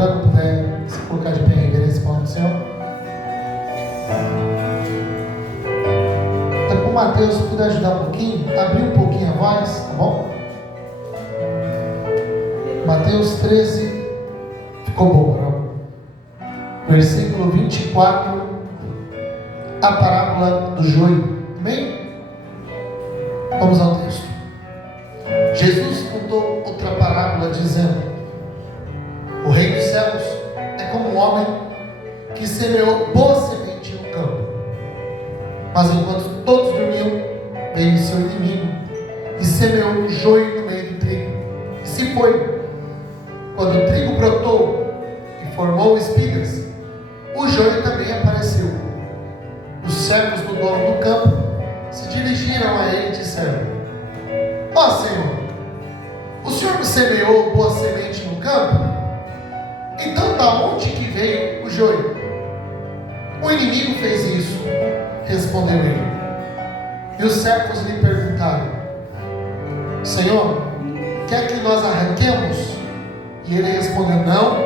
encontrando, puder se colocar de pé em reverência para o Senhor. Então, com o Mateus, se puder ajudar um pouquinho, abrir um pouquinho a voz, tá bom? Mateus 13, ficou bom, não? Versículo 24, a parábola do joio. Amém? Vamos ao texto. Jesus contou outra parábola dizendo: o reino dos céus é como um homem que semeou boa semente no campo. Mas enquanto todos dormiam, veio seu inimigo e semeou um joio no meio do trigo, e se foi. Quando o trigo brotou e formou espigas, o joio também apareceu. Os servos do dono do campo se dirigiram a ele e disseram: ó Senhor, o Senhor me semeou boa semente no campo? Então da onde que veio o joio? O inimigo fez isso, respondeu ele. E os servos lhe perguntaram: Senhor, quer que nós arranquemos? E ele respondeu: não,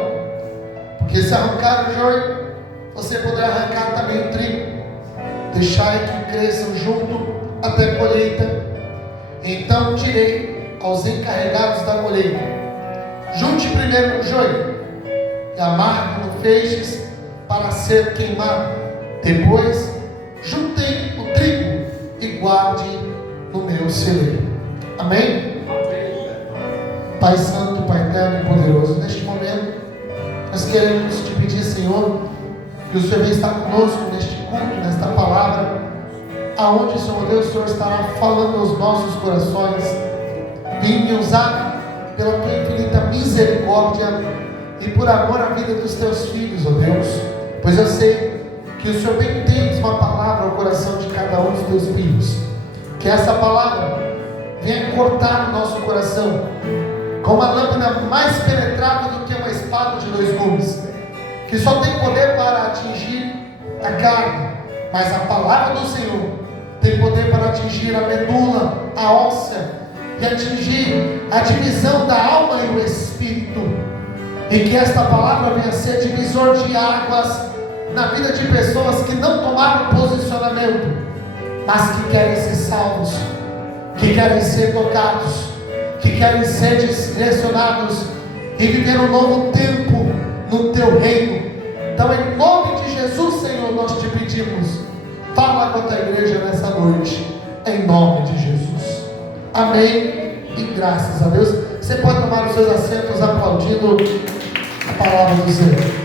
porque se arrancar o joio, você poderá arrancar também o trigo. Deixai que cresçam junto até a colheita. Então direi aos encarregados da colheita: junte primeiro o joio e amarre no feixes para ser queimado. Depois juntei o trigo e guarde no meu celeiro. Amém? Pai Santo, Pai Eterno e Poderoso, neste momento nós queremos te pedir, Senhor, que o Senhor venha estar conosco neste culto, nesta palavra, aonde, Senhor Deus, o Senhor estará falando aos nossos corações. Vem me usar pela tua infinita misericórdia e por amor à vida dos teus filhos, ó Deus, pois eu sei que o Senhor bem tem uma palavra ao coração de cada um dos teus filhos. Que essa palavra venha cortar o nosso coração com uma lâmina mais penetrável do que uma espada de 2 gumes, que só tem poder para atingir a carne, mas a palavra do Senhor tem poder para atingir a medula, a óssea, e atingir a divisão da alma e o espírito, e que esta palavra venha ser divisor de águas na vida de pessoas que não tomaram posicionamento, mas que querem ser salvos, que querem ser tocados, que querem ser direcionados e viver um novo tempo no teu reino. Então, em nome de Jesus, Senhor, nós te pedimos, fala com a tua igreja nessa noite, em nome de Jesus. Amém e graças a Deus. Você pode tomar os seus assentos aplaudindo a palavra do Senhor.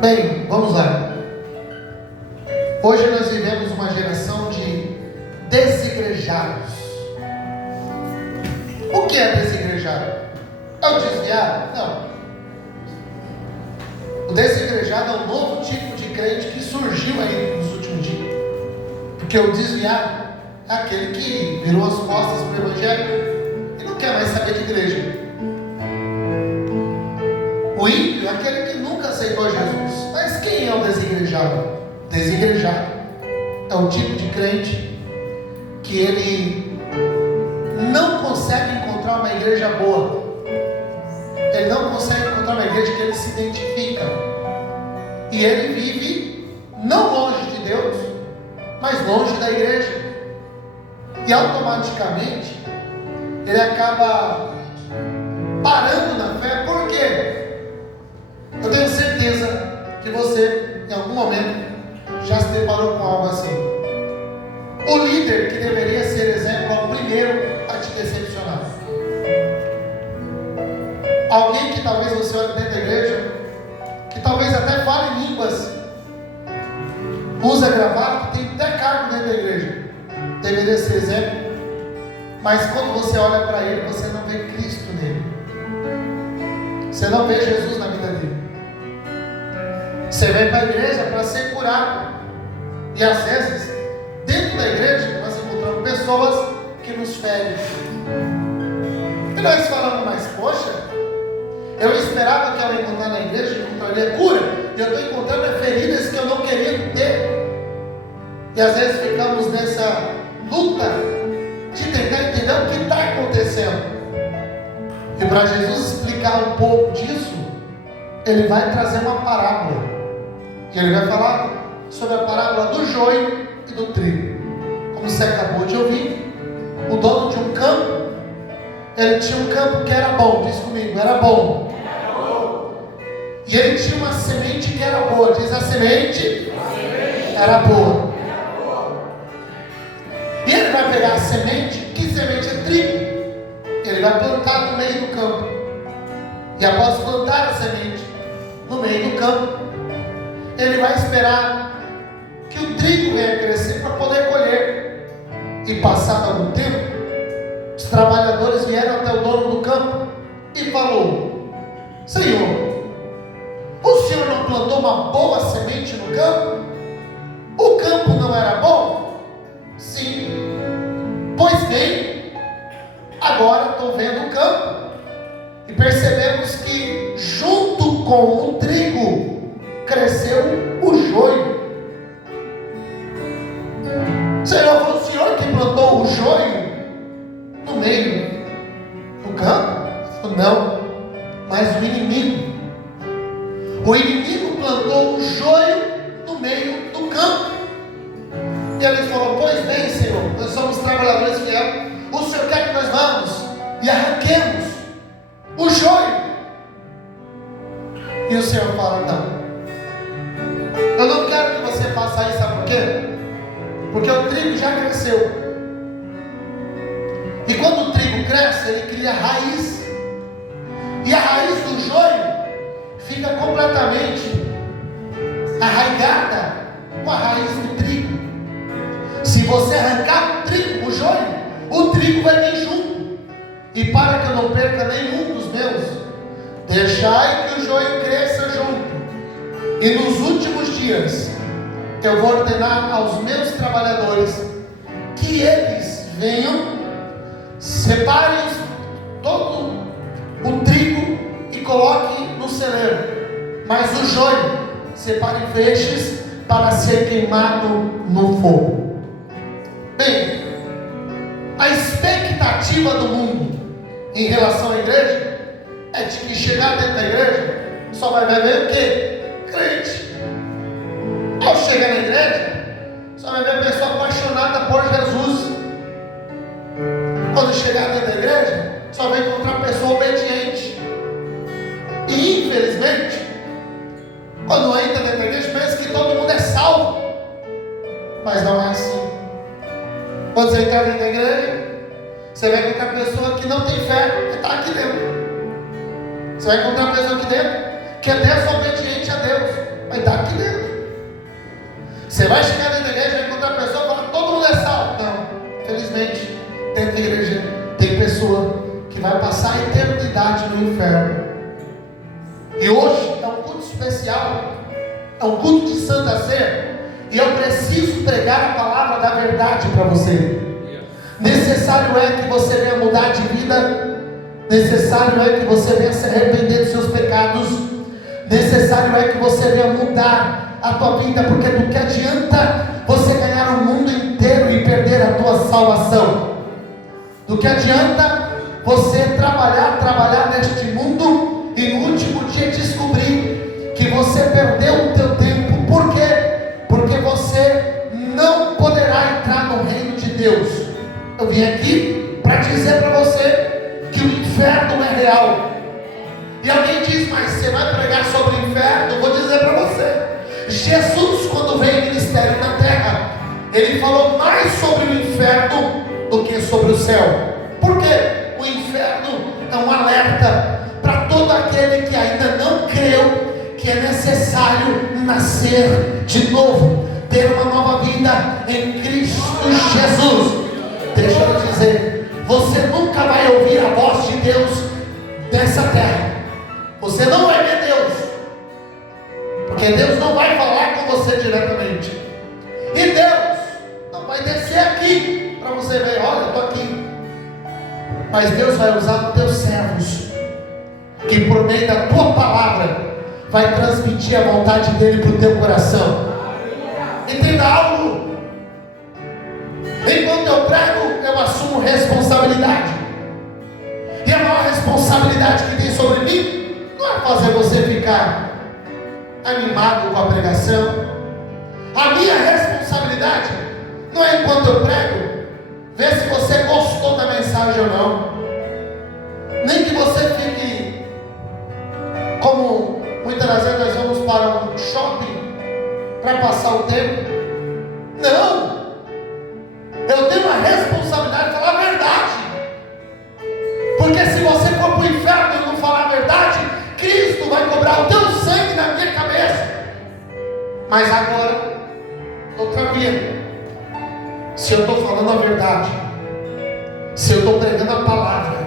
Bem, vamos lá. Hoje nós vivemos uma geração de desigrejados. O que é desigrejado? É o desviado? Não. O desigrejado é um novo tipo de crente que surgiu aí nos últimos dias. Porque o desviado é aquele que virou as costas para o evangelho e não quer mais saber de igreja. O ímpio é aquele que nunca aceitou Jesus. Mas quem é o desigrejado? Desigrejado é o tipo de crente que ele não consegue encontrar uma igreja boa. Ele não consegue encontrar uma igreja que ele se identifica. E ele vive não longe de Deus, mas longe da igreja. E automaticamente ele acaba parando na fé. Por quê? Eu tenho certeza que você, em algum momento, já se deparou com algo assim. O líder que deveria ser exemplo é o primeiro a te decepcionar. Alguém que talvez você olhe dentro da igreja, que talvez até fale em línguas, usa gravata, tem até cargo dentro da igreja, deveria ser exemplo, mas quando você olha para ele, você não vê Cristo nele, você não vê Jesus na vida dele. Você vem para a igreja para ser curado, e às vezes dentro da igreja nós encontramos pessoas que nos ferem, e nós falamos: mas poxa, eu esperava que ao encontrar na igreja eu encontraria cura, e eu estou encontrando feridas que eu não queria ter. E às vezes ficamos nessa luta de tentar entender o que está acontecendo. para Jesus explicar um pouco disso, ele vai trazer uma parábola. E ele vai falar sobre a parábola do joio e do trigo. Como você acabou de ouvir, o dono de um campo, ele tinha um campo que era bom, diz comigo, era bom. E ele tinha uma semente que era boa, diz a semente era boa. E ele vai pegar a semente, que semente é trigo. Ele vai plantar no meio do campo. E após plantar a semente no meio do campo, ele vai esperar que o trigo venha crescer para poder colher. E passado algum tempo, os trabalhadores vieram até o dono do campo e falou: Senhor, o senhor não plantou uma boa semente no campo? O campo não era bom? Sim. Pois bem, agora estou vendo o campo e percebemos que junto com o trigo cresceu o joio. Senhor, foi o senhor que plantou o joio no meio do campo? Não, mas o inimigo. O inimigo plantou o joio no meio do campo. E ele falou: pois bem, Senhor, nós somos trabalhadores fiéis. O Senhor quer que nós vamos e arranquemos o joio. E o Senhor fala: não, eu não quero que você faça isso. Sabe por quê? Porque o trigo já cresceu. E quando o trigo cresce, ele cria raiz. E a raiz do joio fica completamente arraigada com a raiz do trigo. Se você arrancar o joio, o trigo vai vir junto. E para que eu não perca nenhum dos meus, deixai que o joio cresça junto. E nos últimos dias eu vou ordenar aos meus trabalhadores que eles venham, separem todo o trigo e coloquem no celeiro, mas o joio separe feixes para ser queimado no fogo. Bem, a expectativa do mundo em relação à igreja é de que chegar dentro da igreja só vai ver o quê? Crente. Ao chegar na igreja, só vai ver a pessoa apaixonada por Jesus. Quando chegar dentro da igreja, só vai encontrar a pessoa obediente. E infelizmente, quando entra dentro da igreja, pensa que todo mundo é salvo. Mas não é assim. Quando você entrar dentro da igreja, você vai encontrar pessoa que não tem fé, que está aqui dentro. Você vai encontrar pessoa aqui dentro que é desobediente a Deus, mas está aqui dentro. Você vai chegar dentro da igreja e vai encontrar pessoa que fala que todo mundo é salvo. Não, felizmente, dentro da igreja tem pessoa que vai passar a eternidade no inferno. E hoje é um culto especial, é um culto de Santa Ceia, e eu preciso pregar a palavra da verdade para você. Necessário é que você venha mudar de vida, necessário é que você venha se arrepender dos seus pecados, necessário é que você venha mudar a tua vida, porque do que adianta você ganhar o mundo inteiro e perder a tua salvação? Do que adianta você trabalhar neste mundo e no último dia descobrir que você perdeu o teu tempo? Por quê? Porque você não poderá entrar no reino de Deus. Eu vim aqui para dizer para você que o inferno é real. E alguém diz: mas você vai pregar sobre o inferno? Eu vou dizer para você, Jesus, quando veio em ministério na terra, ele falou mais sobre o inferno do que sobre o céu. Por quê? O inferno é um alerta para todo aquele que ainda não creu que é necessário nascer de novo, ter uma nova vida em Cristo Jesus. Deixa eu dizer, você nunca vai ouvir a voz de Deus nessa terra. Você não vai ver Deus, porque Deus não vai falar com você diretamente. E Deus não vai descer aqui para você ver: olha, eu estou aqui. Mas Deus vai usar os teus servos, que por meio da tua palavra vai transmitir a vontade dele para o teu coração. Entenda algo: enquanto eu prego, eu assumo responsabilidade. E a maior responsabilidade responsabilidade que tem sobre mim não é fazer você ficar animado com a pregação. A minha responsabilidade não é, enquanto eu prego, ver se você gostou da mensagem ou não. Nem que você fique, como muitas das vezes nós vamos para um shopping para passar o tempo. Não! Eu tenho uma responsabilidade de falar a verdade. Porque se você for para o inferno e não falar a verdade, Cristo vai cobrar o teu sangue na minha cabeça. Mas agora, outra vez, se eu estou falando a verdade, se eu estou pregando a palavra,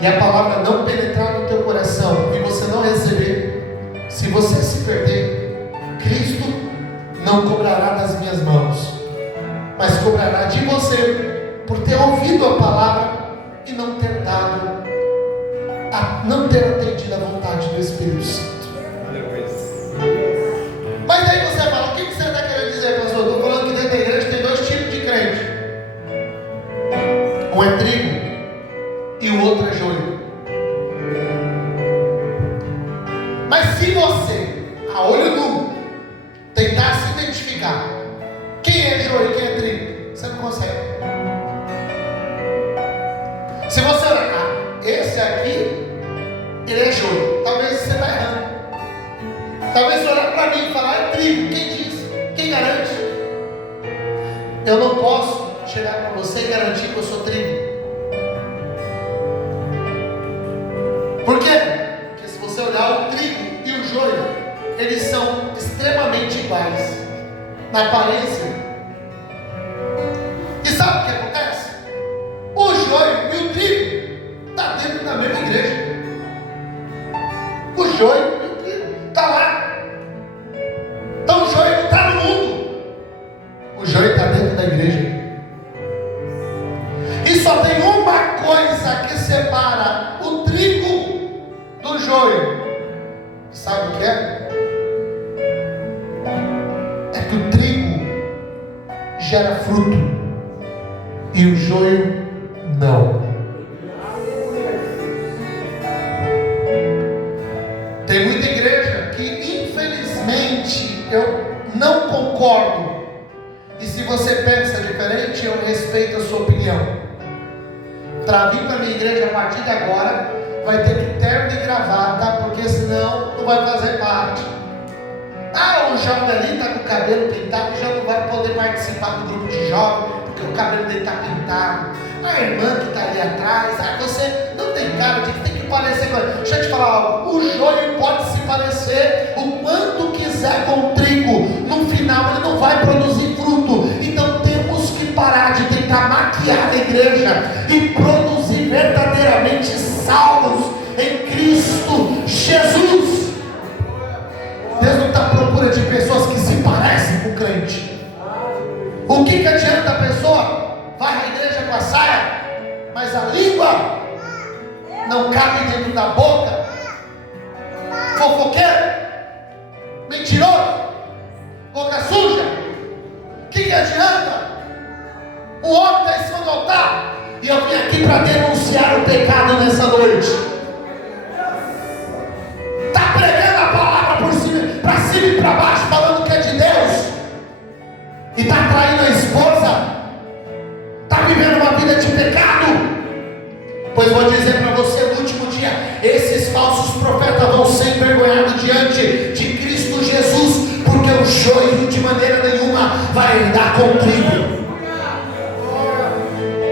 e a palavra não penetrar no teu coração, e você não receber, se você se perder, Cristo não cobrará das minhas mãos, mas cobrará de você, por ter ouvido a palavra e não ter dado, não ter atendido a vontade do Espírito Santo. Mas aí você fala, o que você está querendo dizer, pastor? Eu estou falando que dentro da igreja tem dois tipos de crente. Um é trigo e o outro é joio. Mas se você, a olho nu, tentar se identificar quem é joio e quem é trigo, você não consegue. Se você olhar, esse aqui, ele é joio, talvez você está errando. Talvez você olhar para mim e falar, é trigo. Quem diz? Quem garante? Eu não posso chegar para você e garantir que eu sou trigo. Por quê? Porque se você olhar o trigo e o joio, eles são extremamente iguais na aparência. E sabe o que acontece? O joio e o trigo estão dentro da mesma igreja. O joio e o trigo estão lá. Então o joio não está no mundo. O joio está dentro da igreja. E só tem uma coisa que separa o trigo do joio. Sabe o que é? É que o trigo gera fruto e o joio não. Tem muita igreja que infelizmente eu não concordo. E se você pensa diferente, eu respeito a sua opinião. Para vir para a minha igreja a partir de agora, vai ter que terno e gravata, porque senão não vai fazer parte. Ah, o jovem ali está com o cabelo pintado, já não vai poder participar do grupo de jovens, porque o cabelo dele está pintado. A irmã que está ali atrás, você não tem cara de que tem que parecer. Deixa eu te falar algo, o joio pode se parecer o quanto quiser com o trigo, no final ele não vai produzir fruto. Então temos que parar de tentar maquiar a igreja e produzir verdadeiramente salvos em Cristo Jesus. Deus não está à procura de pessoas que se parecem com o crente. O que adianta a pessoa vai à igreja com a saia, mas a língua não cabe dentro da boca? Fofoqueiro, mentiroso, boca suja. O que adianta? O homem está em cima do altar, e eu vim aqui para denunciar o pecado nessa noite. Está pregando a palavra por cima, para cima e para baixo, falando que é de Deus, e está traindo a esposa, está vivendo uma vida de pecado. Pois vou dizer para você, no último dia, esses falsos profetas vão ser envergonhados diante de Cristo Jesus, porque o joio de maneira nenhuma vai herdar com o trigo.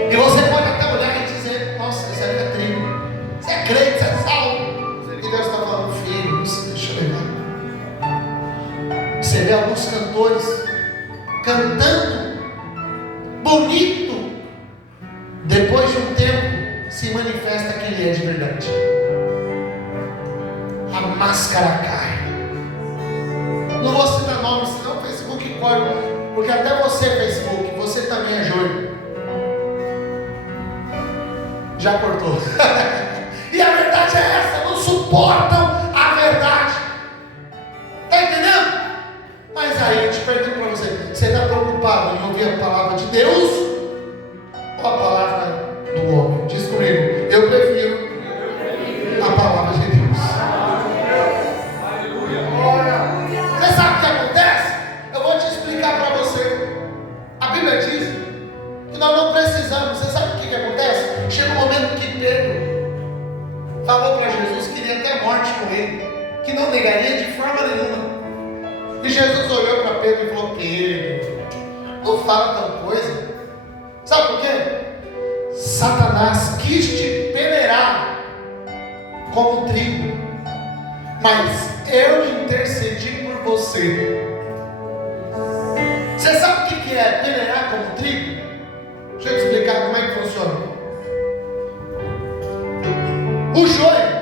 E você pode até olhar e dizer, nossa, isso aí é trigo. Você é crente, você é salvo. E Deus está falando, filho, você deixa eu levar. Você vê alguns cantores cantando bonito, depois de um tempo se manifesta que ele é de verdade. A máscara cai. Não vou citar nomes, senão o Facebook corta, porque até você, Facebook, você também é joio. Já cortou. E a verdade é essa, não suportam a verdade. Está entendendo? Mas aí eu te pergunto para você, você está preocupado em ouvir a palavra de Deus ou a palavra do homem? Diz comigo, eu prefiro dele, que não negaria de forma nenhuma. E Jesus olhou para Pedro e falou: Pedro, não fala tal coisa. Sabe por quê? Satanás quis te peneirar como trigo, mas eu intercedi por você. Você sabe o que é peneirar como trigo? Deixa eu te explicar como é que funciona. O joio,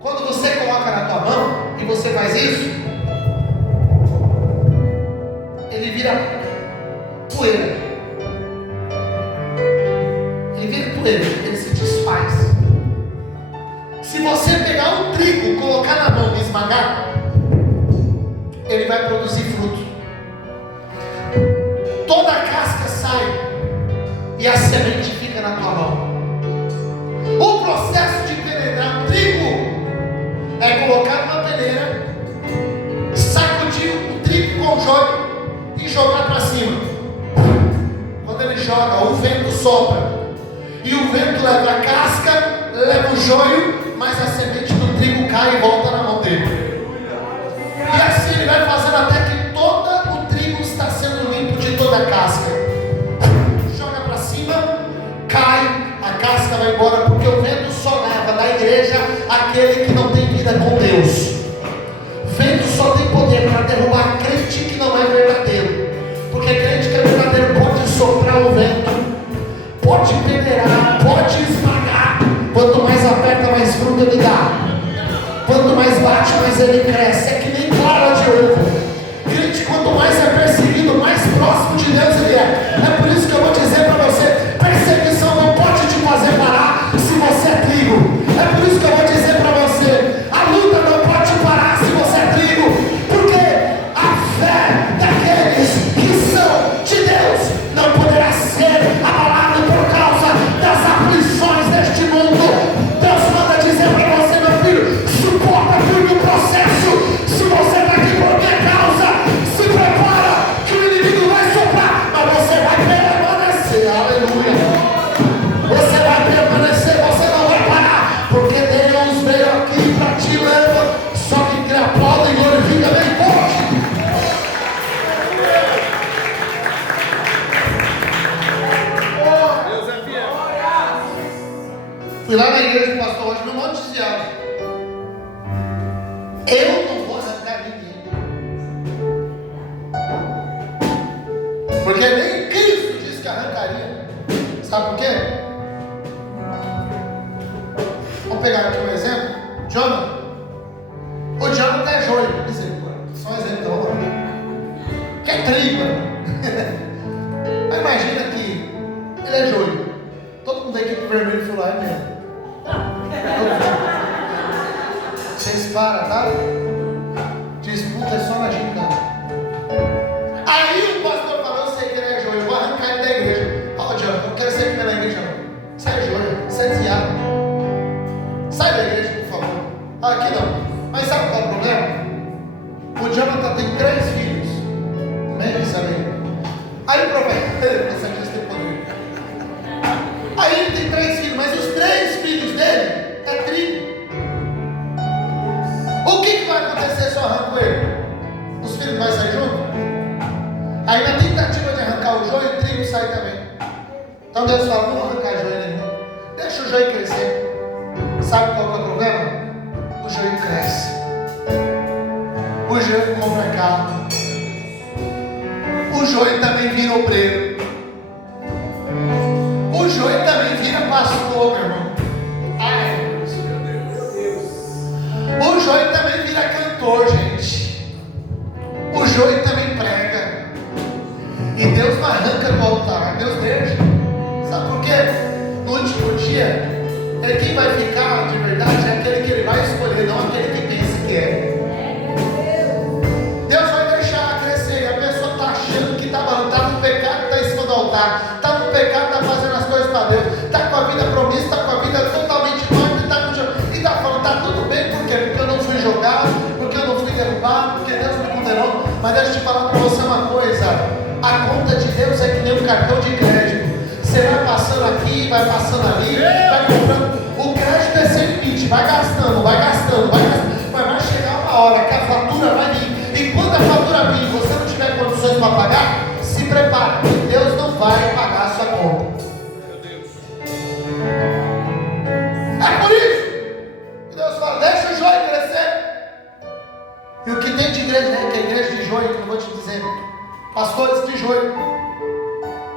quando você coloca na tua mão e você faz isso, ele vira poeira. Ele vira poeira, ele se desfaz. Se você pegar um trigo, colocar na mão e esmagar, ele vai produzir fruto. Toda a casca sai e a semente fica na tua mão. O processo de peneirar trigo é colocar numa peneira, sacudir o trigo com o joio e jogar para cima. Quando ele joga, o vento sopra e o vento leva a casca, leva o joio, mas a semente do trigo cai e volta na mão dele. E assim ele vai fazendo até que todo o trigo está sendo limpo de toda a casca. Joga para cima, cai, a casca vai embora, porque o vento só leva da igreja aquele que não tem vida com Deus. Vento só tem poder para derrubar crente que não é verdadeiro, porque crente que é verdadeiro pode soprar o vento, pode peneirar, pode esmagar. Quanto mais aperta, mais fruto ele dá. Quanto mais bate, mais ele cresce. É que nem clara de ovo. Crente, quanto mais é perseguido, mais próximo de Deus ele é. É por isso que eu vou dizer para você: perseguição não pode te fazer parar se você é trigo. É por isso que eu vou dizer para você: a luta não pode te parar se você é trigo, porque a fé daqueles que são de Deus não poderá ser abalada por causa das aflições deste mundo. Deus manda dizer para você, meu filho: suporta firme o processo. Se você está aqui por minha causa, se prepara que o inimigo vai soprar, mas você vai permanecer. Aleluia. Você vai permanecer, você não vai parar, porque Deus veio aqui para te levar. Só que aplauda e glorifica bem forte. Deus é fiel. Fui lá na igreja do pastor hoje no Monte Sião. Eu não vou arrancar ninguém, porque nem Cristo disse que arrancaria. Sabe por quê? Vamos pegar aqui um exemplo. Jonathan. O Jonathan é joio. Só um exemplo, então. Que é trigo. Mas imagina que ele é joio. Todo mundo aqui pro vermelho falou: é mesmo. Vocês param, tá? Disputa é só na gincana. Aí o pastor falou: eu sei que ele é joio, eu vou arrancar ele da igreja. Ó, Jonathan, eu não quero ser aqui na igreja não. Sai joio, sai desviado. Sai da igreja, por favor. Aqui não. Mas sabe qual é o problema? O Jonathan tem 3 filhos. Amém? Sabe? Aí o profeta, essa gente tem poder. Aí ele tem 3 filhos, mas os 3 filhos dele é trigo. O que vai acontecer se eu arranco ele? Os filhos vão sair juntos? Aí na tentativa de arrancar o joio, o trigo sai também. Então Deus fala: não vou arrancar joio nenhum. Deixa o joio crescer. Sabe qual é o problema? O joio cresce. O joio compra carro. O joio também vira obreiro. O joio também vira pastor, meu irmão. Ai, meu Deus. O joio também vira cantor, gente. O joio também prega. E Deus não arranca do altar, Deus deixa. Sabe por quê? No último dia, quem vai ficar de verdade é aquele que ele vai escolher, não aquele que pensa que é. Deus vai deixar crescer. A pessoa está achando que está no pecado, está em cima do altar, está no pecado, está fazendo as coisas para Deus, está com a vida promissa, está com a vida totalmente morta, e está falando: está tudo bem, por quê? Porque eu não fui jogado, porque eu não fui derrubado, porque Deus me condenou. Mas deixa eu te falar para você uma coisa: a conta de Deus é que nem um cartão de crédito. Você vai passando aqui, vai passando ali, vai comprando. O crédito é sem limite, vai gastando, vai gastando, vai gastando. hora que a fatura vai vir. E quando a fatura vir e você não tiver condições para pagar, se prepare, porque Deus não vai pagar a sua conta. É por isso que Deus fala: deixa o joio crescer. E o que tem de igreja, né? Que é igreja de joio, que eu vou te dizer, pastores de joio.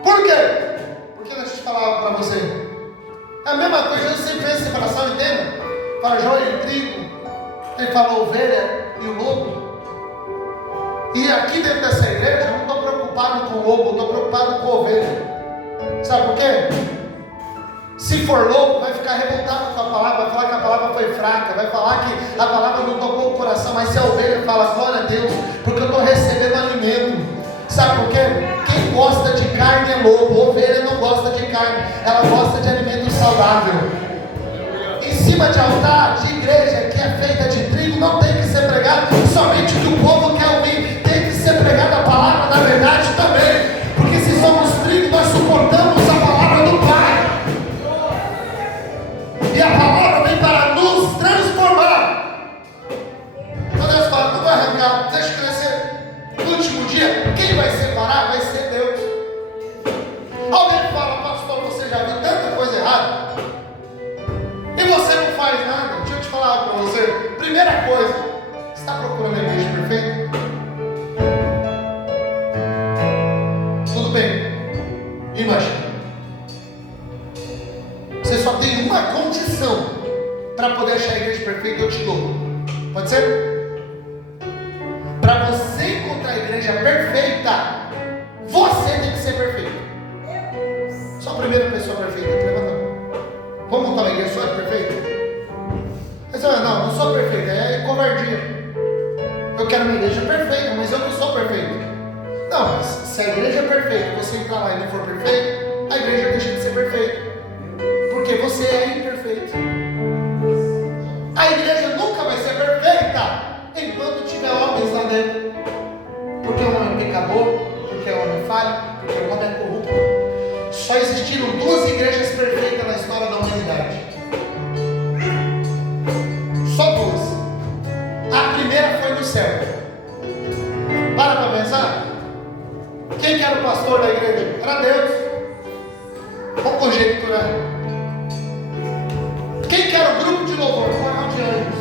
Por quê? Porque deixa eu te falar para você. É a mesma coisa, eu sempre penso em separação, entenda? Para joio e trigo. Ele fala ovelha e o lobo. E aqui dentro dessa igreja, eu não estou preocupado com o lobo, eu estou preocupado com a ovelha. Sabe por quê? Se for lobo, vai ficar revoltado com a palavra, vai falar que a palavra foi fraca, vai falar que a palavra não tocou o coração. Mas se a ovelha fala, glória a Deus, porque eu estou recebendo alimento. Sabe por quê? Quem gosta de carne é lobo, ovelha não gosta de carne, ela gosta de alimento saudável. Em cima de altar, de igreja que é feita de trigo, não tem que ser pregado somente o que o povo quer ouvir, tem que ser pregada a palavra da verdade também, porque se somos trigo, nós suportamos a palavra do Pai, e a palavra vem para nos transformar. Então Deus fala: não vai arrancar, deixa crescer. No último dia, quem vai separar vai ser Deus. Alguém fala: pastor, você já viu tanta coisa errada e você não faz nada? Deixa eu te falar algo para você. Primeira coisa, você está procurando a igreja perfeita? Tudo bem, imagina, você só tem uma condição para poder achar a igreja perfeita, eu te dou. Pode ser? Para você encontrar a igreja perfeita, você tem que ser perfeito. Só a primeira pessoa perfeita, levanta a mão. Vamos montar uma igreja só de perfeito? Você vai, não sou perfeito, é covardia. Eu quero uma igreja perfeita, mas eu não sou perfeito. Não, mas se a igreja é perfeita, você entrar lá e não for perfeito, a igreja deixa de ser perfeita, porque você é imperfeito. A igreja nunca vai ser perfeita enquanto tiver homens lá dentro, porque o homem é pecador, porque o homem falha, porque o homem é corrupto. Só existiram duas igrejas perfeitas na história da humanidade, só duas. A primeira foi no céu. Para pensar. Quem que era o pastor da igreja? Era Deus. Vamos conjecturar. Quem que era o grupo de louvor? Coral de anjos,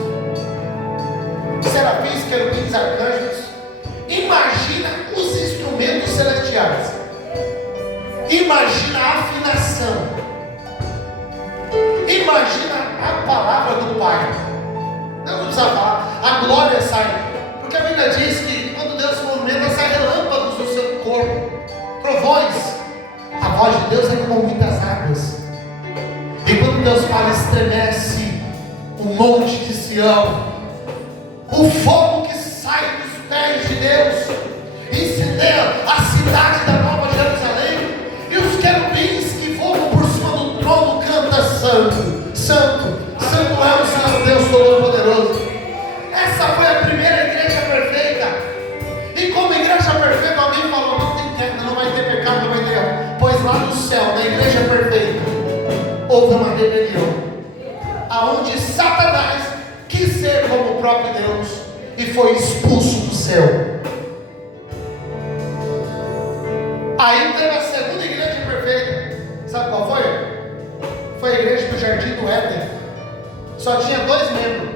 serafins, querubins, arcanjos. Imagina os instrumentos celestiais, imagina a afinação, imagina a palavra do Pai. Não precisa falar, a glória sai, porque a Bíblia diz que quando Deus se movimenta, sai relâmpagos do seu corpo, trovões. A voz de Deus é como muitas águas, e quando Deus fala, estremece o monte de Sião. O fogo que sai dos pés de Deus incendeia a cidade da Nova Jerusalém, e os querubins que voam por cima do trono cantam: santo, santo, santo é o Senhor Deus Todo-Poderoso. Essa foi a primeira igreja perfeita. E como igreja perfeita, alguém falou: não tem queda, não vai ter pecado, não vai ter erro. Pois lá no céu, na igreja perfeita, houve uma rebelião, aonde Satanás quis ser como o próprio Deus e foi expulso do céu. Aí teve a segunda igreja perfeita. Sabe qual foi? Foi a igreja do Jardim do Éden. Só tinha 2 membros,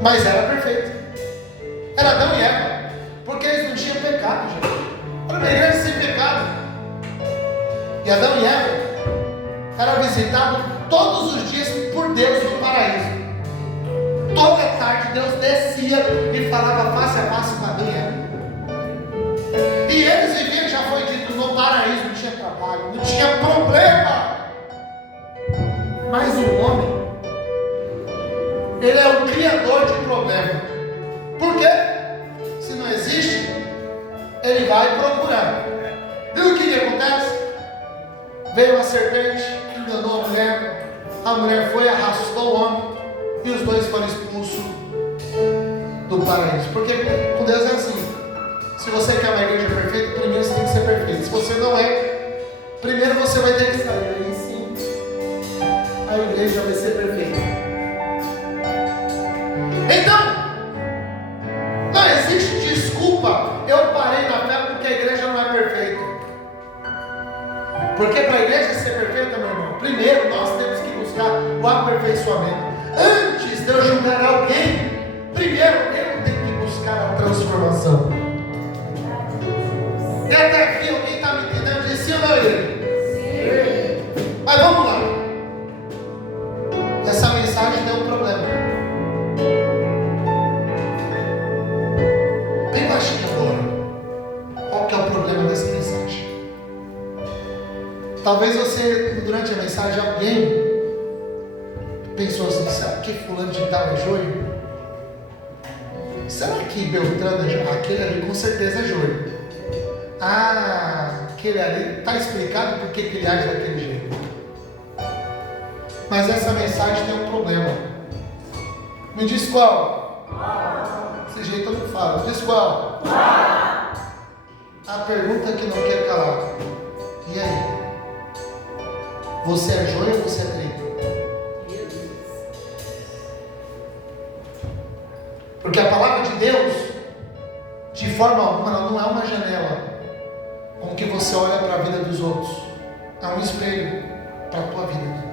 mas era perfeita. Era Adão e Eva, porque eles não tinham pecado, gente. Era uma igreja sem pecado. E Adão e Eva era visitado todos os dias por Deus no paraíso. Toda tarde Deus descia e falava face a face com Adão e Eva. E eles viviam, já foi dito, no paraíso não tinha trabalho, não tinha problema. Mas o homem, ele é o criador de problema. Por quê? Se não existe, ele vai procurar. E o que acontece? Veio a serpente, enganou a mulher foi, arrastou o homem, e os dois foram expulsos do paraíso. Porque com Deus é assim: se você quer uma igreja perfeita, primeiro você tem que ser perfeito. Se você não é, primeiro você vai ter que sair. Aí sim, a igreja vai ser perfeita. Então, o aperfeiçoamento. Antes de eu julgar alguém, primeiro eu tenho que buscar a transformação. E até aqui alguém está me entendendo? Disse sim ou não, ele? Sim. Mas vamos lá. Essa mensagem tem um problema. Bem baixinho agora. Qual que é o problema dessa mensagem? Talvez você, durante a mensagem, alguém pensou assim: sabe que fulano de tal é joio? Será que Beltrano é joio? Aquele ali com certeza é joio. Aquele ali, está explicado por que ele age daquele jeito. Mas essa mensagem tem um problema. Me diz qual? Desse jeito eu não falo. Me diz qual? A pergunta que não quer calar. E aí? Você é joio ou você é trigo? Porque a palavra de Deus, de forma alguma, ela não é uma janela com que você olha para a vida dos outros. É um espelho para a tua vida.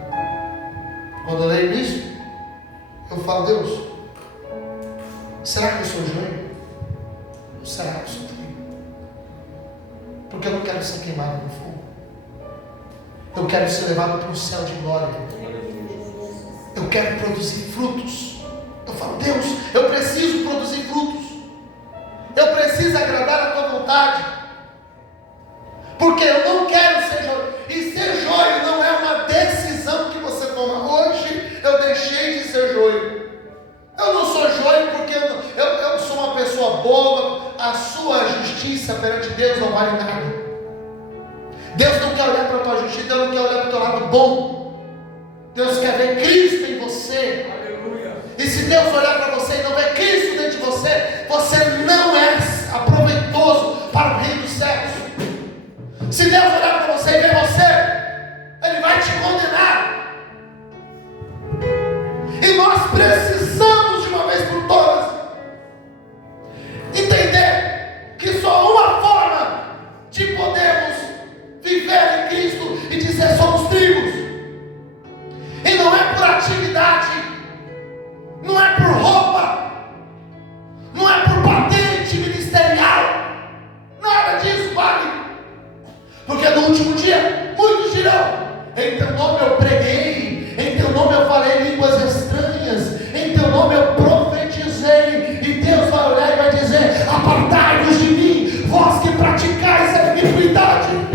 Quando eu leio isso, eu falo: Deus, será que eu sou joio? Ou será que eu sou trigo? Porque eu não quero ser queimado no fogo. Eu quero ser levado para o céu de glória. Eu quero produzir frutos. Eu falo: Deus, eu preciso produzir frutos. Eu preciso agradar a tua vontade. Porque eu não quero ser joio. E ser joio não é uma decisão que você toma. Hoje eu deixei de ser joio. Eu não sou joio porque eu sou uma pessoa boa. A sua justiça perante Deus não vale nada. Deus não quer olhar para a tua justiça. Deus não quer olhar para o teu lado bom. Deus quer ver Cristo em você. Aleluia. E se Deus olhar para você e não ver Cristo dentro de você, você não é aproveitoso para o reino dos céus. Se Deus olhar para você e ver você, Ele vai te condenar. E nós precisamos, de uma vez por todas, entender que só uma forma de podermos viver em Cristo e dizer: somos trigos. E não é por atividade, não é por roupa, não é por patente ministerial. Nada disso vale. Porque no último dia, muitos dirão: em teu nome eu preguei, em teu nome eu falei línguas estranhas, em teu nome eu profetizei. E Deus vai olhar e vai dizer: apartai-vos de mim, vós que praticais a iniquidade.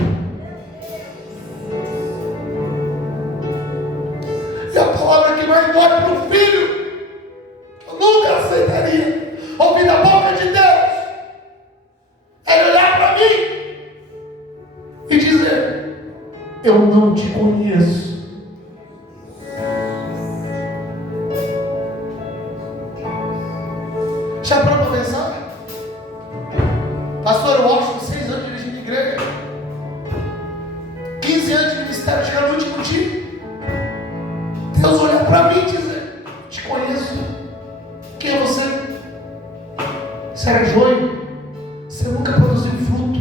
E a palavra que mais dói para o filho, eu nunca aceitaria ouvir da boca de Deus, é ele olhar para mim e dizer: eu não te conheço. Já parou para pensar? Pastor Washington, 6 anos dirigindo igreja, 15 anos de ministério, chega no último dia, Deus olha para mim e dizer: te conheço. Quem é você? Você era joio, você nunca produziu fruto,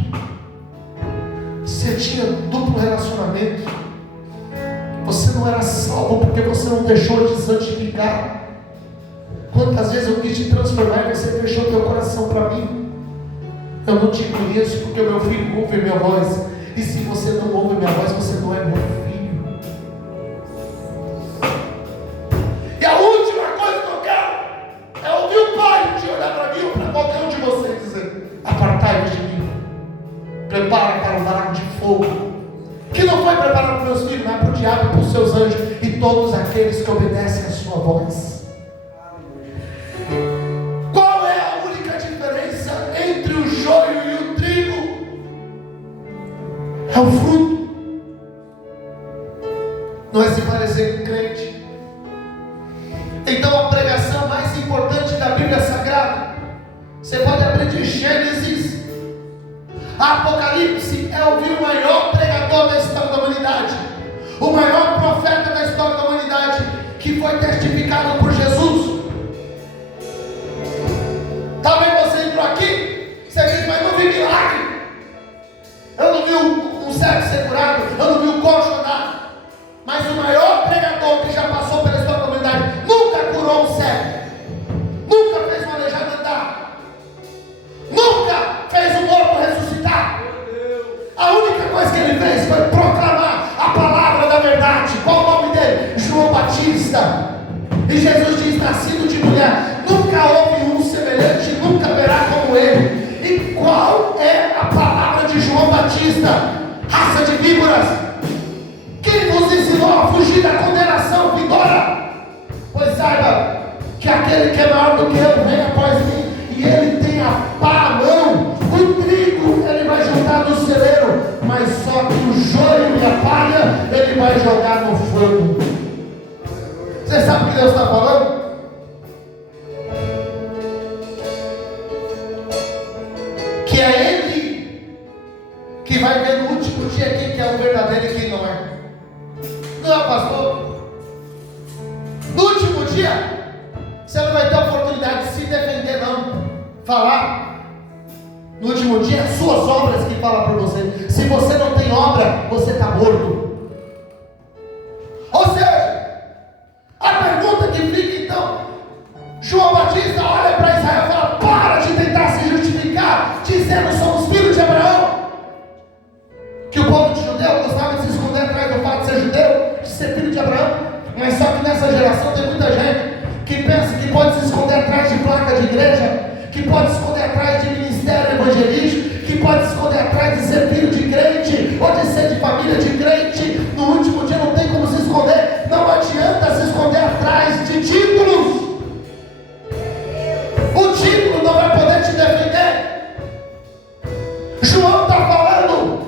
você tinha duplo relacionamento, você não era salvo porque você não deixou de santificar. Quantas vezes eu quis te transformar e você fechou teu coração para mim? Eu não te conheço porque o meu filho ouve minha voz. E se você não ouve minha voz, você não é meu filho. E a última coisa que eu quero é ouvir o Pai te olhar para mim ou para qualquer um de vocês e dizer: apartai-vos de mim, prepara para o lago de fogo, que não foi preparado para os meus filhos, mas para o diabo e para os seus anjos e todos aqueles que obedecem a sua voz. Qual é a única diferença entre o joio e o trigo? É o fruto. Não é se parecer com crente. Então a pregação mais importante da Bíblia Sagrada, você pode abrir de Gênesis a Apocalipse, é ouvir o maior pregador da história da humanidade, o maior profeta da história da humanidade, que foi testificado por Jesus. Talvez você entrou aqui, você diz: mas não vi milagre, eu não vi um cego ser curado, eu não vi um coxo andar. Mas o maior pregador que já passou Jesus diz: nascido de mulher, nunca houve um semelhante, nunca haverá como ele. E qual é a palavra de João Batista? Raça de víboras, quem vos ensinou a fugir da condenação vindoura? Pois saiba que aquele que é maior do que eu vem após mim, e ele tem a pá à mão. O trigo ele vai juntar no celeiro, mas só que o joio e a palha ele vai jogar no fogo. Você sabe o que Deus está falando? Que é Ele que vai ver no último dia quem que é o verdadeiro e quem não é. Não é, pastor? No último dia você não vai ter a oportunidade de se defender, não. Falar. No último dia, as suas obras que falam para você. Se você não tem obra, você está morto. Ou seja, a pergunta que fica então, João Batista olha para Israel e fala: para de tentar se justificar, dizendo somos filhos de Abraão. Que o povo de judeu gostava de se esconder atrás do fato de ser judeu, de ser filho de Abraão. Mas só que nessa geração tem muita gente que pensa que pode se esconder atrás de placa de igreja, que pode se esconder atrás de ministério evangelístico, que pode se esconder atrás de ser filho de crente, ou de ser de família de crente. No último dia não tem como se esconder. Não adianta se esconder atrás de títulos. O título não vai poder te defender. João está falando: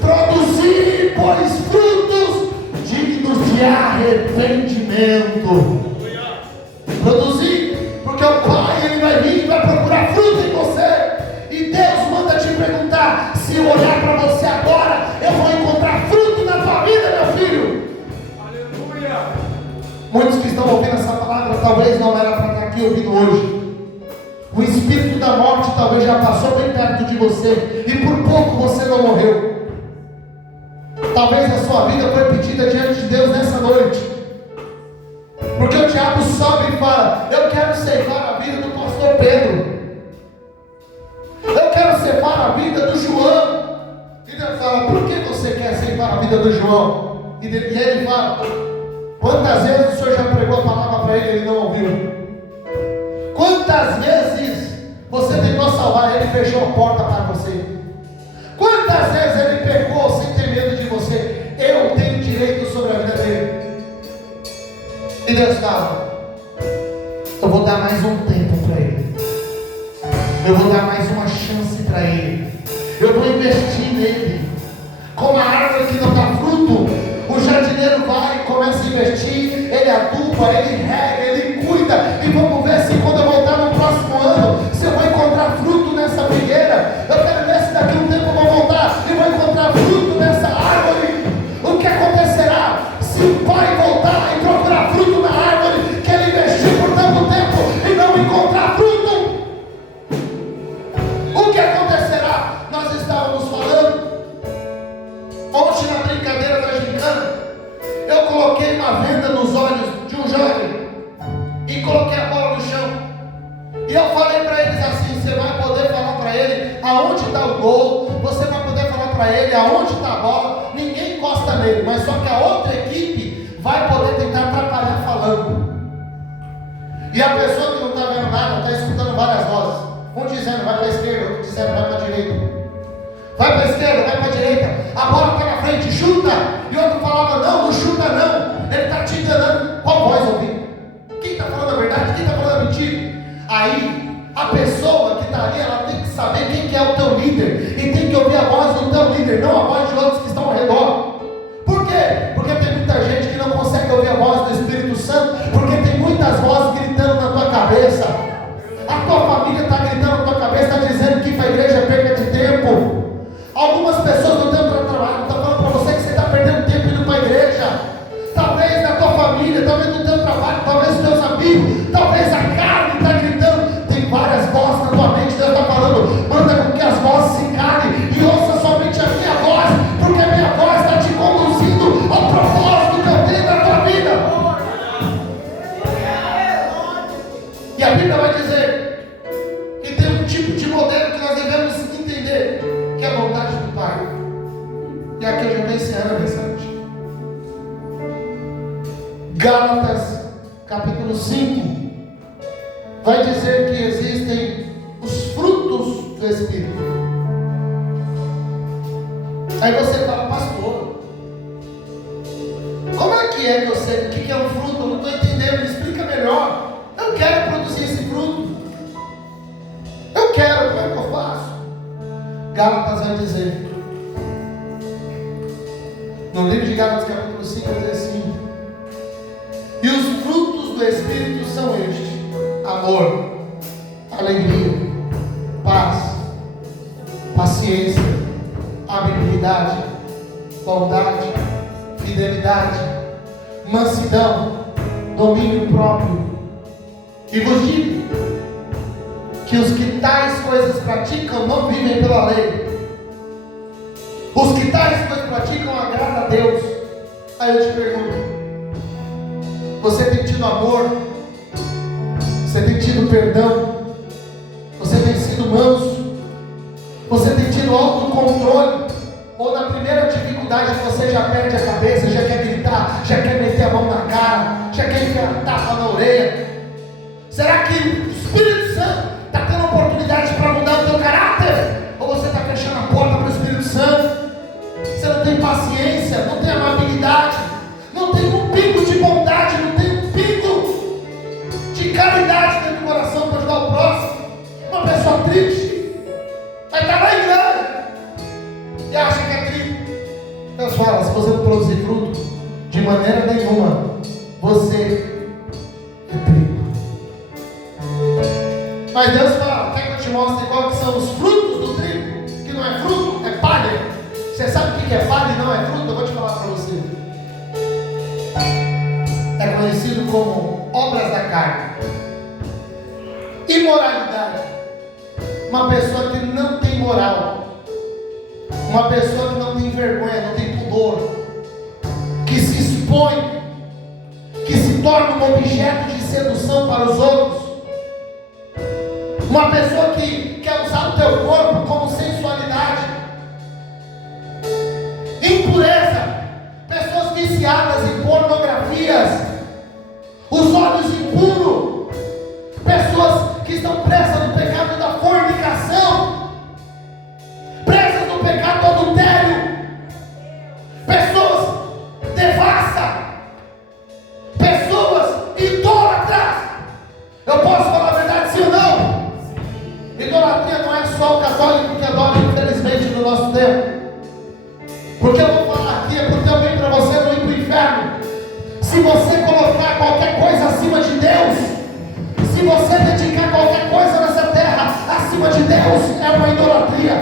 produzir, pois, frutos dignos de arrependimento. Produzir, porque o Pai ele vai vir e vai procurar fruto em você. E Deus manda te perguntar: se eu olhar para você agora, eu vou encontrar fruto na tua vida, meu filho. Aleluia. Muitos que estão ouvindo essa palavra talvez não era para estar aqui ouvindo hoje. O espírito da morte talvez já passou bem perto de você, e por pouco você não morreu. Talvez a sua vida foi pedida diante de Deus nessa noite, porque o diabo sobe e fala: eu quero ceifar a vida do pastor Pedro, eu quero ceifar a vida do João. E Deus fala: por que você quer ceifar a vida do João? E ele fala: quantas vezes o Senhor já pregou a palavra para ele e ele não ouviu? Quantas vezes você tentou salvar ele e fechou a porta para você? Quantas vezes ele pecou sem ter medo de você? Eu tenho direito sobre a vida dele. E Deus fala: eu vou dar mais um tempo para ele, eu vou dar mais uma chance para ele, eu vou investir nele. Como a árvore que não dá fruto, o jardineiro vai e começa a investir, ele aduba, ele rega, ele cuida. E vamos ver se quando eu voltar no próximo ano, se eu vou encontrar fruto nessa figueira. Eu quero ver se daqui a um tempo eu vou voltar e vou encontrar fruto nessa árvore. O que acontecerá se o pai voltar e procurar fruto na árvore que ele investiu por tanto tempo e não encontrar fruto? O que acontecerá? Nós estávamos falando ontem na brincadeira da gincana. Eu coloquei uma venda nos olhos de um jovem e coloquei a bola no chão. E eu falei para eles assim: você vai poder falar para ele aonde está o gol, você vai poder falar para ele aonde está a bola, ninguém encosta nele, mas só que a outra equipe vai poder tentar atrapalhar falando. E a pessoa que não está vendo nada está escutando várias vozes, um dizendo vai para a esquerda, outro dizendo vai para a direita. Vai para a esquerda, vai para a direita, a bola está na frente, chuta. E outro falava: não, não chuta não, ele está te enganando. Qual voz ouvir? Quem está falando a verdade, quem está falando a mentira? Aí, a pessoa que está ali, ela tem que saber quem que é o teu líder, e tem que ouvir a voz do teu líder, não a voz de outros que estão ao redor. Por quê? Porque tem muita gente que não consegue ouvir a voz do Espírito Santo, porque tem muitas vozes gritando na tua cabeça. A tua família está gritando na tua cabeça, está dizendo que ir para a igreja é perda de tempo. Algumas pessoas no teu trabalho estão falando para você que você está perdendo tempo indo para a igreja. Talvez na tua família, talvez no teu trabalho, talvez nos teus amigos, talvez a carne está gritando. Tem várias vozes na tua mente. Deus está falando: manda com que as vozes se calem e ouça somente a minha voz, porque a minha voz está te conduzindo ao propósito que eu tenho na tua vida. E a Bíblia vai dizer que tem um tipo de modelo que nós devemos entender, que é a vontade do Pai. E aqui eu já estou encerrando a mensagem. Gálatas capítulo 5, vai dizer que existem os frutos do Espírito. Aí você fala, pastor, como é que eu sei o que é um fruto? Eu não estou entendendo, me explica melhor. Eu quero produzir esse fruto. Eu quero, como é que eu faço? Gálatas vai dizer, no livro de Gálatas capítulo 5, vai dizer assim: e os frutos do Espírito são estes: amor, alegria, paz, paciência, amabilidade, bondade, fidelidade, mansidão, domínio próprio. E vos digo que os que tais coisas praticam não vivem pela lei. Os que tais coisas praticam agradam a Deus. Aí eu te pergunto, você tem tido amor? Você tem tido perdão? Você tem sido manso? Você tem tido autocontrole? Ou na primeira dificuldade você já perde a cabeça, já quer gritar, já quer meter a mão na cara, já quer enfiar tapa na orelha? Será que o Espírito Santo está tendo oportunidade para mudar o teu caráter? Ou você está fechando a porta para o Espírito Santo? Você não tem paciência, não tem amabilidade, não tem um pingo de bondade, não tem um pingo de caridade dentro do coração para ajudar o próximo. Uma pessoa triste vai estar na igreja e acha que é triste. Deus fala, se você não produzir fruto, de maneira nenhuma você é trigo. Mas Deus fala, quer que eu te mostre qual que são os frutos do trigo? Que não é fruto, é palha. Você sabe o que é palha e não é fruto? Eu vou te falar para você. É conhecido como obras da carne. Imoralidade. Uma pessoa que não tem moral. Uma pessoa que não tem vergonha, não tem pudor. Que se expõe. Que se torna um objeto de sedução para os outros. Uma pessoa que quer usar o teu corpo como sensualidade. Impureza. Pessoas viciadas em pornografias. Os olhos impuros. Pessoas que estão presas no pecado da fornicação. Presas no pecado do adultério. Pessoas devassas. Pessoas idólatras. Eu posso falar a verdade, sim ou não? Idolatria não é só o católico que adora, infelizmente, no nosso tempo. Porque eu vou falar aqui, é para o teu bem, para você não ir para o inferno. Se você colocar qualquer coisa acima de Deus, se você dedicar qualquer coisa nessa terra acima de Deus, é uma idolatria.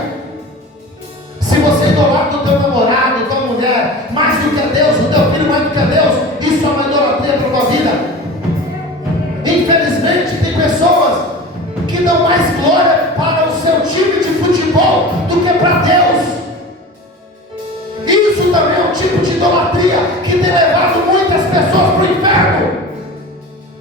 Se você idolatra o teu namorado, tua mulher, mais do que a Deus, o teu filho mais do que a Deus, isso é uma idolatria para a tua vida. Infelizmente, tem pessoas que dão mais glória para o seu time de futebol do que para Deus. Isso também é um tipo de idolatria que tem levado muitas pessoas para o inferno.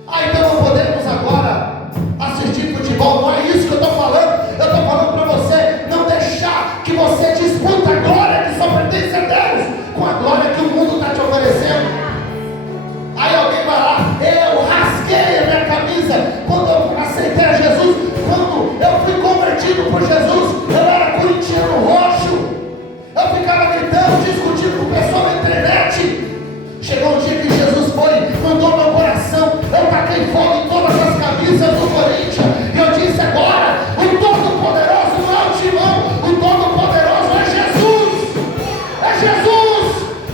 Então não podemos agora assistir futebol. Não é isso que eu estou falando. Eu estou falando para você não deixar que você disputa a glória que só pertence a Deus com a glória que o mundo está te oferecendo. Aí alguém vai lá, eu rasguei a minha camisa quando eu aceitei a Jesus. Quando eu fui convertido por Jesus, eu era corintiano roxo. Eu ficava gritando, discutindo com o pessoal na internet. Chegou um dia que Jesus foi, mandou meu coração. Eu taquei fogo em todas as camisas do Corinthians. E eu disse agora, o Todo-Poderoso não é o Timão, o Todo-Poderoso é Jesus. É Jesus.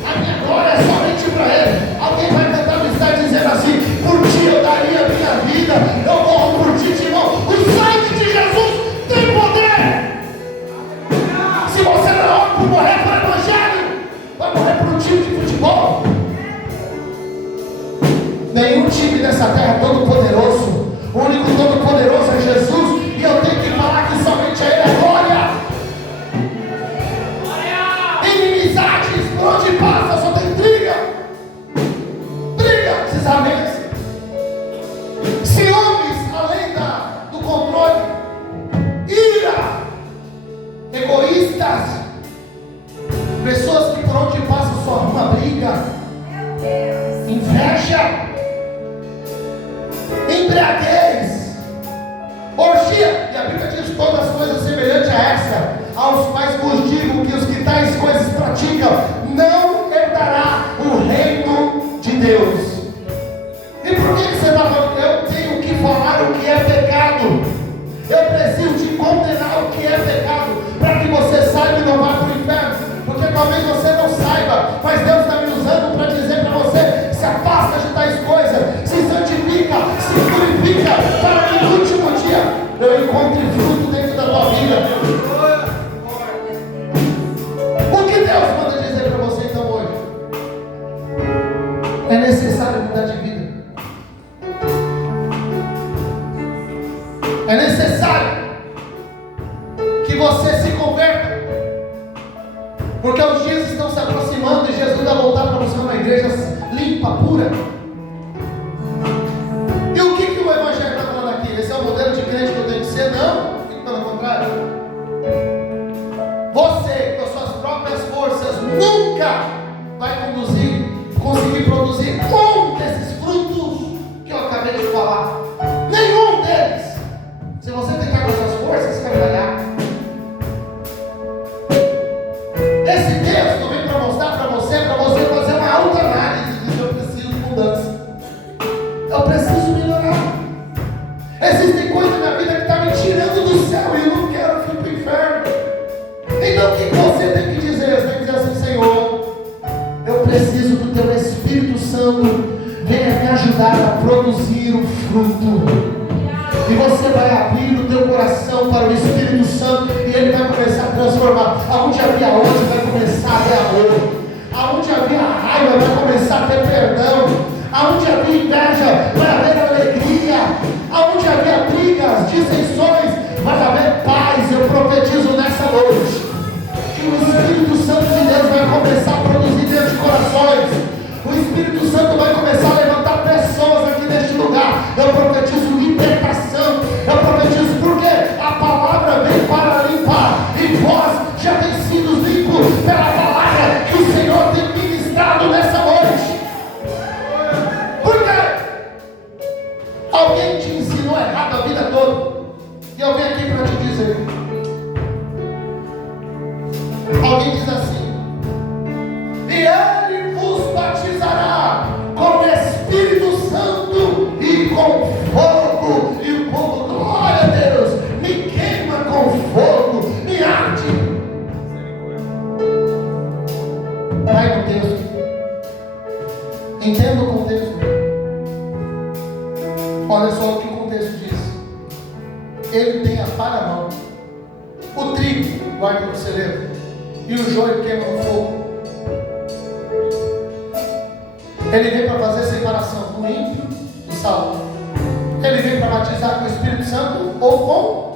A minha glória é somente para Ele. Alguém vai tentar me estar dizendo assim, por ti eu daria a minha vida, eu morro por ti, Timão. O sangue de Jesus tem poder. Se você não é homem por morrer para o Evangelho, vai morrer por um time de futebol. Nenhum time dessa terra é todo poderoso. O único todo poderoso é Jesus. E eu tenho que falar que somente a Ele é glória. Inimizades, por onde passa só tem briga. Briga, precisamente. Ciúmes, além do controle. Ira. Egoístas. Pessoas que por onde passa só arruma briga. Inveja. aos quais vos digo que os que tais coisas praticam não herdará o reino de Deus. E por que você está falando? Eu tenho que falar o que é pecado. Eu preciso te condenar o que é pecado, para que você saiba e não vá para o inferno. Porque talvez você não saiba, mas Deus está me usando para dizer para você: se afasta de tais coisas, se santifica, se purifica, para que no último dia eu encontre fruto dentro da tua vida. O que Deus manda dizer para você então hoje? É necessário mudar de vida. É necessário que você se converta, porque os dias estão se aproximando e Jesus vai voltar para buscar uma igreja limpa, pura. E o que o Evangelho está falando aqui? Esse é o modelo de crente que eu tenho que ser? Não, pelo contrário. Você, com as suas próprias forças, nunca vai conseguir produzir um desses frutos que eu acabei de falar. Nenhum deles. Se você tentar com as suas forças, você vai falhar. Esse texto vem para mostrar para você fazer uma autoanálise de que eu preciso de mudança. Eu preciso melhorar. Existem coisas na minha vida que estão me tirando do céu e eu não quero ir para o inferno. Então o que você tem que dizer? Você tem que dizer assim: Senhor, eu preciso do teu Espírito Santo, venha me ajudar a produzir o fruto. E você vai abrir o teu coração para o Espírito Santo e ele vai começar a transformar. Aonde havia ódio vai começar a ter amor. Aonde havia raiva vai começar a ter perdão. Aonde havia inveja vai haver alegria. Aonde havia brigas, dissensões, vai haver paz. Eu profetizo nessa noite que o Espírito Santo de Deus vai começar a produzir dentro de corações. O Espírito Santo vai começar a levantar pessoas aqui neste lugar. Eu profetizo libertação. Eu profetizo porque a palavra vem para limpar. E vós já tem sido limpos pela palavra que o Senhor tem ministrado nessa noite. Por quê? Alguém te ensinou errado a vida toda. E eu venho aqui para te dizer. Alguém diz assim: e ele vos batizará com o Espírito Santo e com fogo. E o povo, glória a Deus, me queima com fogo, me arde. Vai no texto, entenda o contexto. Olha só o que o contexto diz. Ele tem a pá na mão, o trigo guarda no celeiro e o joio queima no fogo. Ele vem para fazer separação do ímpio do salvo. Ele vem para batizar com o Espírito Santo ou com fogo.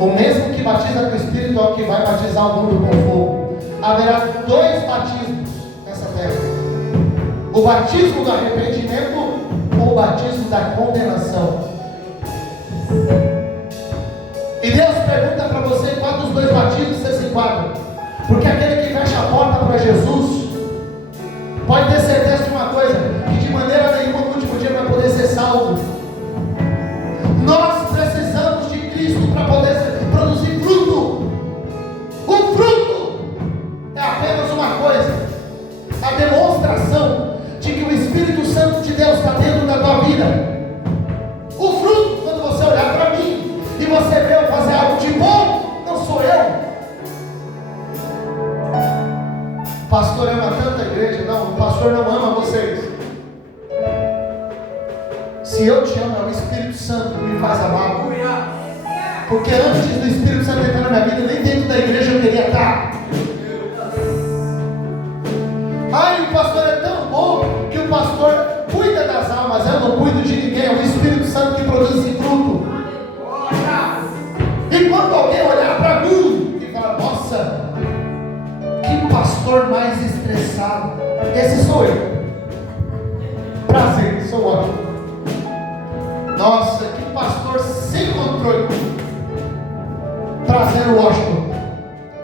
O mesmo que batiza com o Espírito é o que vai batizar o mundo com fogo. Haverá dois batismos nessa terra: o batismo do arrependimento ou o batismo da condenação. E Deus pergunta para você qual dos dois batismos você se enquadra. Porque aquele que fecha a porta para Jesus pode ter certeza de uma coisa: que de maneira nenhuma no último dia vai poder ser salvo. Nós precisamos de Cristo para poder produzir fruto. O fruto é apenas uma coisa, a demonstração de que o Espírito Santo de Deus está dentro da tua vida. O fruto, quando você olhar para mim e você ver eu fazer algo de bom, não sou eu. O pastor ama tanto a igreja. Não, o pastor não ama vocês. Se eu te amo, é o Espírito Santo que me faz amar. Porque antes do Espírito Santo entrar na minha vida, nem dentro da igreja eu queria estar. Ai, o pastor é tão bom que o pastor cuida das almas. Eu não cuido de ninguém, é o Espírito Santo que produz esse fruto. E quando alguém olhar para mim e falar: nossa, que pastor mais estressado, esse sou eu. Prazer, sou ótimo. Nossa, que pastor sem controle. Prazer, Washington.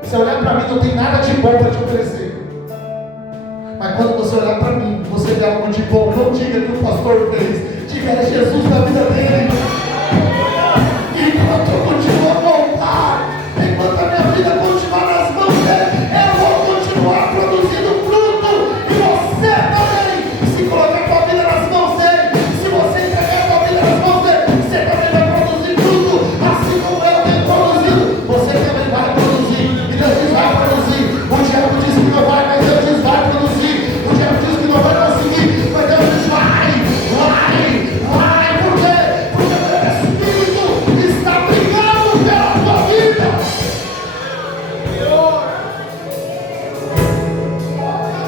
Se olhar para mim, não tem nada de bom para te oferecer. Mas quando você olhar para mim, você vê algo de bom, não diga que o pastor fez, diga: é Jesus na vida dele. E quando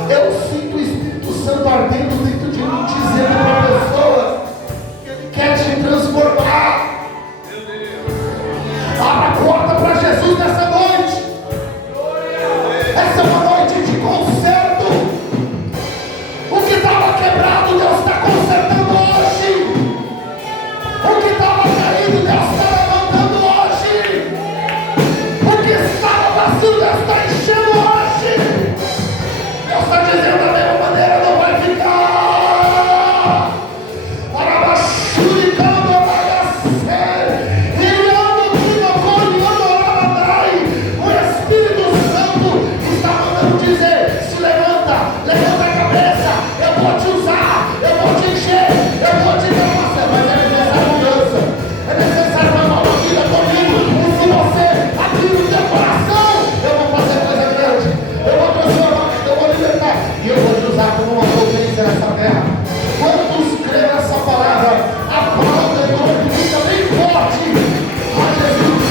Eu sinto o Espírito Santo ardendo dentro de mim, dizendo para pessoas que Ele quer te transformar. Abra a porta para Jesus nessa noite. Essa é uma noite de conserto. O que estava quebrado, Deus está consertando hoje. O que estava caído, Deus está levantando hoje. O que estava vazio, Deus está enchendo hoje. Deus está dizendo da mesma maneira, não vai ficar. Arabaxuri, o Espírito Santo está mandando dizer: se levanta, levanta a cabeça, eu vou te usar, eu vou te encher, eu vou te dar, mas é necessário mudança, é necessário uma nova vida comigo. E se você abrir o teu coração, eu vou fazer coisa grande, eu vou transformar, eu vou libertar, e eu vou te usar como uma potência nessa terra. Quantos creem nessa palavra? Aplauda e glorifica bem forte a Jesus.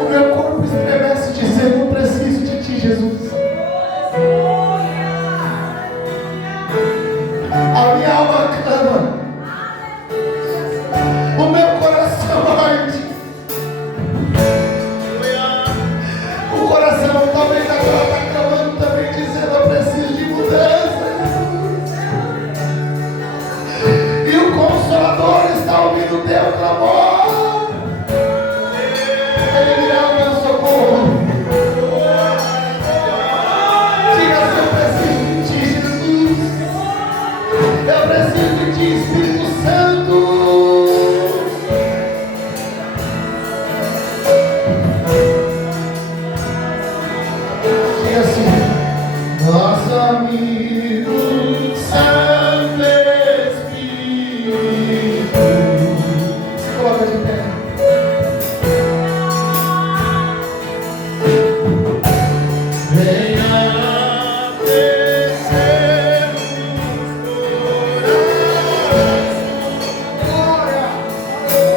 O meu corpo estremece dizendo: eu preciso de ti, Jesus. A minha alma clama, o meu coração arde. O coração talvez agora está clamando também, dizendo: eu preciso de mudança. E o Consolador está ouvindo o teu clamor. Ele virá ao meu socorro. Diga assim: eu preciso de ti, Jesus. Eu preciso de ti, Espírito Santo. Diga assim: nosso amigo Santo Espírito. Se coloca de pé. Venha aquecer os corações.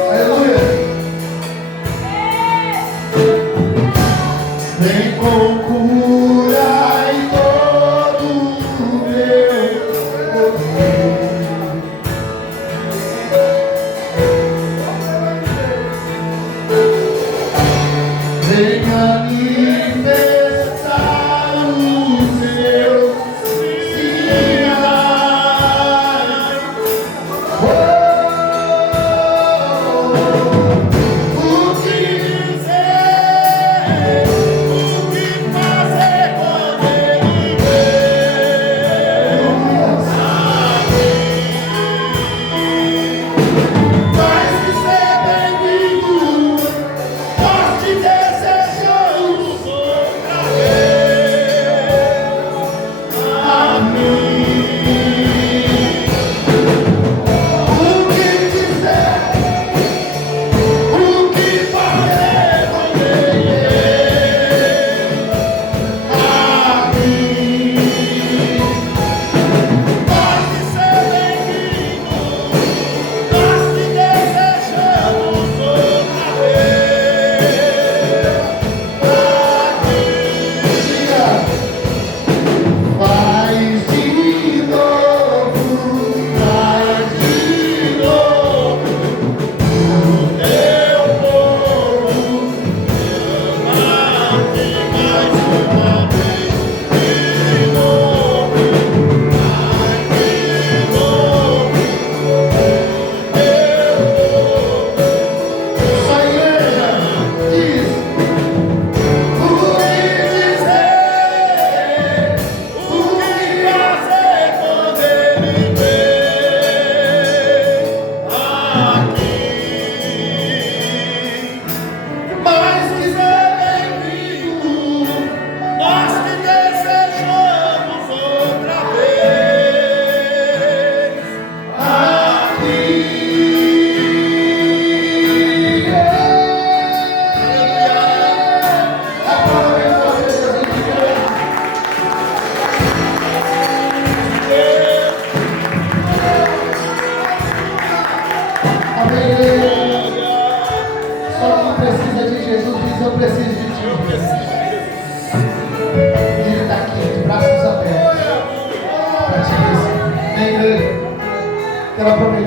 Aleluia. Vem com cura em todo o meu corpo. Vem manifestar os seus sinais. O que dizer, o que fazer. Ele está aqui, de braços abertos, para te receber. Amém, igreja? Quero aproveitar.